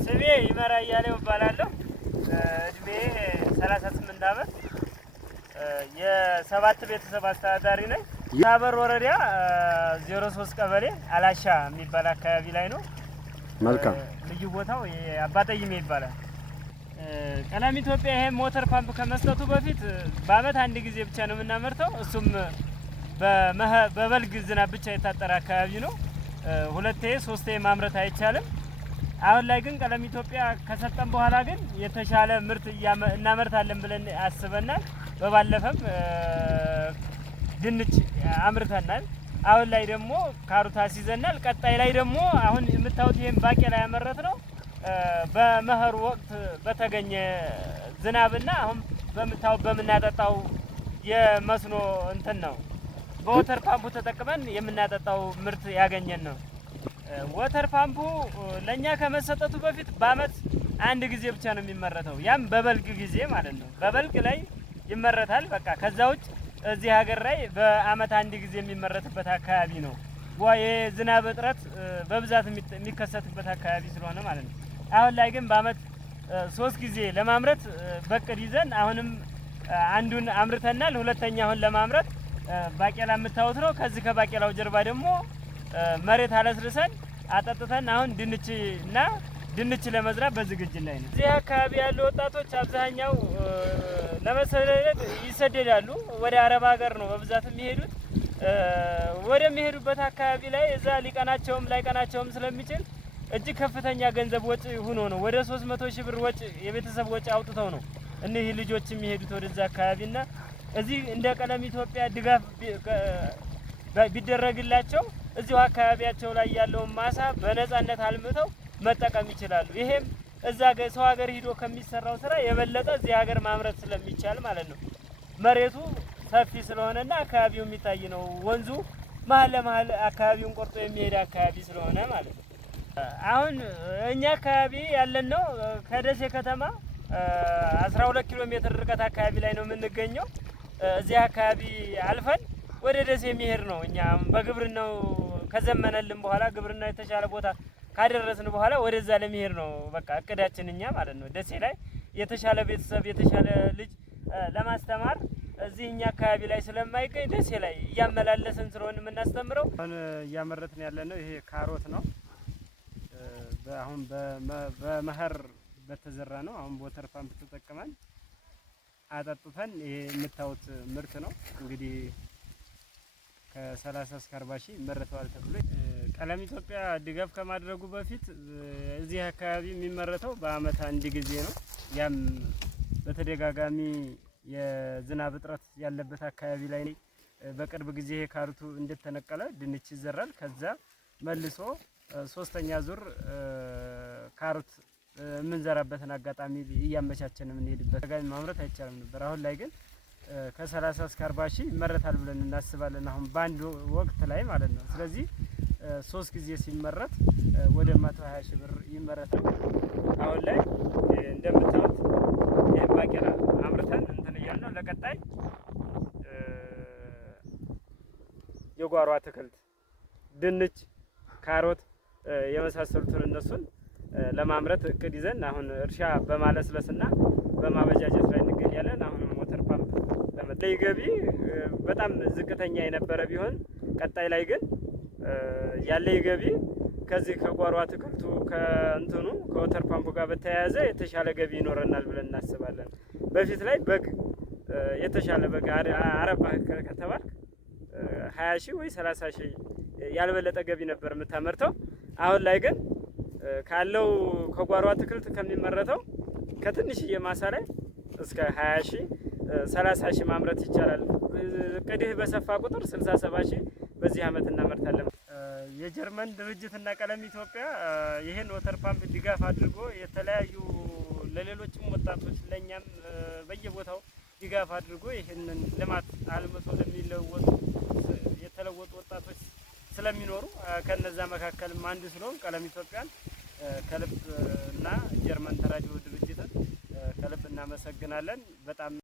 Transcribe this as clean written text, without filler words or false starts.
ስሜ ይመራ እያሌው እባላለሁ። እድሜ 38 ዓመት። የሰባት ቤተሰብ አስተዳዳሪ ነኝ። ሳበር ወረዳ 03 ቀበሌ አላሻ የሚባል አካባቢ ላይ ነው። መልካም። ልዩ ቦታው አባጠይሜ ይባላል። ቀለም ኢትዮጵያ ይሄ ሞተር ፓምፕ ከመስጠቱ በፊት በአመት አንድ ጊዜ ብቻ ነው የምናመርተው። እሱም በበልግ ዝናብ ብቻ የታጠረ አካባቢ ነው። ሁለቴ ሶስቴ ማምረት አይቻልም። አሁን ላይ ግን ቀለም ኢትዮጵያ ከሰጠን በኋላ ግን የተሻለ ምርት እናመርታለን ብለን አስበናል። በባለፈም ድንች አምርተናል። አሁን ላይ ደግሞ ካሮት አስይዘናል። ቀጣይ ላይ ደግሞ አሁን የምታዩት ይሄን ባቄላ ያመረት ነው በመኸር ወቅት በተገኘ ዝናብና አሁን በምታዩት በምናጠጣው የመስኖ እንትን ነው። በወተር ፓምፑ ተጠቅመን የምናጠጣው ምርት ያገኘን ነው። ወተር ፓምፑ ለኛ ከመሰጠቱ በፊት በአመት አንድ ጊዜ ብቻ ነው የሚመረተው። ያም በበልግ ጊዜ ማለት ነው። በበልግ ላይ ይመረታል። በቃ ከዛ ውጭ እዚህ ሀገር ላይ በአመት አንድ ጊዜ የሚመረትበት አካባቢ ነው። የዝናብ እጥረት በብዛት የሚከሰትበት አካባቢ ስለሆነ ማለት ነው። አሁን ላይ ግን በአመት 3 ጊዜ ለማምረት በቅድ ይዘን አሁንም አንዱን አምርተናል። ሁለተኛ አሁን ለማምረት ባቄላ የምታዩት ነው። ከዚህ ከባቄላው ጀርባ ደግሞ መሬት አለስልሰን አጠጥተን አሁን ድንች ለመዝራት በዝግጅት ላይ ነው። እዚህ አካባቢ ያሉ ወጣቶች አብዛኛው ለመሰደድ ይሰደዳሉ። ወደ አረብ ሀገር ነው በብዛት የሚሄዱት። ወደሚሄዱበት አካባቢ ላይ እዛ ሊቀናቸውም ላይቀናቸውም ስለሚችል እጅግ ከፍተኛ ገንዘብ ወጪ ሆኖ ነው ወደ 300 ሺህ ብር ወጪ የቤተሰብ ወጪ አውጥተው ነው እነዚህ ልጆች የሚሄዱት ወደዛ አካባቢና እዚህ እንደ ቀለም ኢትዮጵያ ድጋፍ ቢደረግላቸው እዚሁ አካባቢያቸው ላይ ያለውን ማሳ በነፃነት አልምተው መጠቀም ይችላሉ። ይሄም እዛ ሰው ሀገር ሂዶ ከሚሰራው ስራ የበለጠ እዚህ ሀገር ማምረት ስለሚቻል ማለት ነው። መሬቱ ሰፊ ስለሆነና አካባቢው የሚታይ ነው። ወንዙ መሀል ለመሀል አካባቢውን ቆርጦ የሚሄድ አካባቢ ስለሆነ ማለት ነው። አሁን እኛ አካባቢ ያለን ነው ከደሴ ከተማ 12 ኪሎ ሜትር ርቀት አካባቢ ላይ ነው የምንገኘው። እዚህ አካባቢ አልፈን ወደ ደሴ የሚሄድ ነው። እኛ በግብርናው ከዘመነልን በኋላ ግብርናው የተሻለ ቦታ ካደረስን በኋላ ወደዛ ለመሄድ ነው በቃ እቅዳችን እኛ ማለት ነው። ደሴ ላይ የተሻለ ቤተሰብ የተሻለ ልጅ ለማስተማር እዚህ እኛ አካባቢ ላይ ስለማይገኝ ደሴ ላይ እያመላለስን ስለሆነ የምናስተምረው። አሁን እያመረትን ያለነው ይሄ ካሮት ነው። አሁን በመኸር በተዘራ ነው። አሁን በወተር ፓምፕ ተጠቅመን አጠጥተን ይሄ የምታዩት ምርት ነው። እንግዲህ ከ30 እስከ 40 ሺህ ይመረተዋል ተብሎ ቀለም ኢትዮጵያ ድጋፍ ከማድረጉ በፊት እዚህ አካባቢ የሚመረተው በአመት አንድ ጊዜ ነው። ያም በተደጋጋሚ የዝናብ እጥረት ያለበት አካባቢ ላይ በቅርብ ጊዜ ይሄ ካሮቱ እንደተነቀለ ድንች ይዘራል። ከዛ መልሶ ሶስተኛ ዙር ካሮት የምንዘራበትን አጋጣሚ እያመቻቸን የምንሄድበት ጋር ማምረት አይቻልም ነበር። አሁን ላይ ግን ከ30 እስከ 40 ሺህ ይመረታል ብለን እናስባለን። አሁን በአንድ ወቅት ላይ ማለት ነው። ስለዚህ 3 ጊዜ ሲመረት ወደ 120 ሺህ ብር ይመረታል። አሁን ላይ እንደምታዩት ይሄ ባቄላ አምርተን እንትን እያልን ነው። ለቀጣይ የጓሮ አትክልት ድንች፣ ካሮት የመሳሰሉትን እነሱን ለማምረት እቅድ ይዘን አሁን እርሻ በማለስለስና በማበጃጀት ላይ እንገኛለን። አሁን ሞተር ፓምፕ ለመጠይ ገቢ በጣም ዝቅተኛ የነበረ ቢሆን ቀጣይ ላይ ግን ያለ ገቢ ከዚህ ከጓሮ አትክልቱ ከእንትኑ ከወተር ፓምፑ ጋር በተያያዘ የተሻለ ገቢ ይኖረናል ብለን እናስባለን። በፊት ላይ በግ የተሻለ በግ አረባ ከተባልክ 20 ሺህ ወይ 30 ሺህ ያልበለጠ ገቢ ነበር የምታመርተው። አሁን ላይ ግን ካለው ከጓሮ አትክልት ከሚመረተው ከትንሽዬ ማሳ ላይ እስከ 20 ሺህ 30 ሺህ ማምረት ይቻላል። እቅድህ በሰፋ ቁጥር 60-70 ሺህ በዚህ አመት እናመርታለን። የጀርመን ድርጅትና ቀለም ኢትዮጵያ ይሄን ወተር ፓምፕ ድጋፍ አድርጎ የተለያዩ ለሌሎችም ወጣቶች ለኛም በየቦታው ድጋፍ አድርጎ ይሄንን ልማት አልምቶ ለሚለወጡ የተለወጡ ወጣቶች ስለሚኖሩ ከነዛ መካከልም አንዱ ስለሆነ ቀለም ኢትዮጵያን ከልብ እና ጀርመን ተራድኦ ድርጅትን ከልብ እናመሰግናለን። በጣም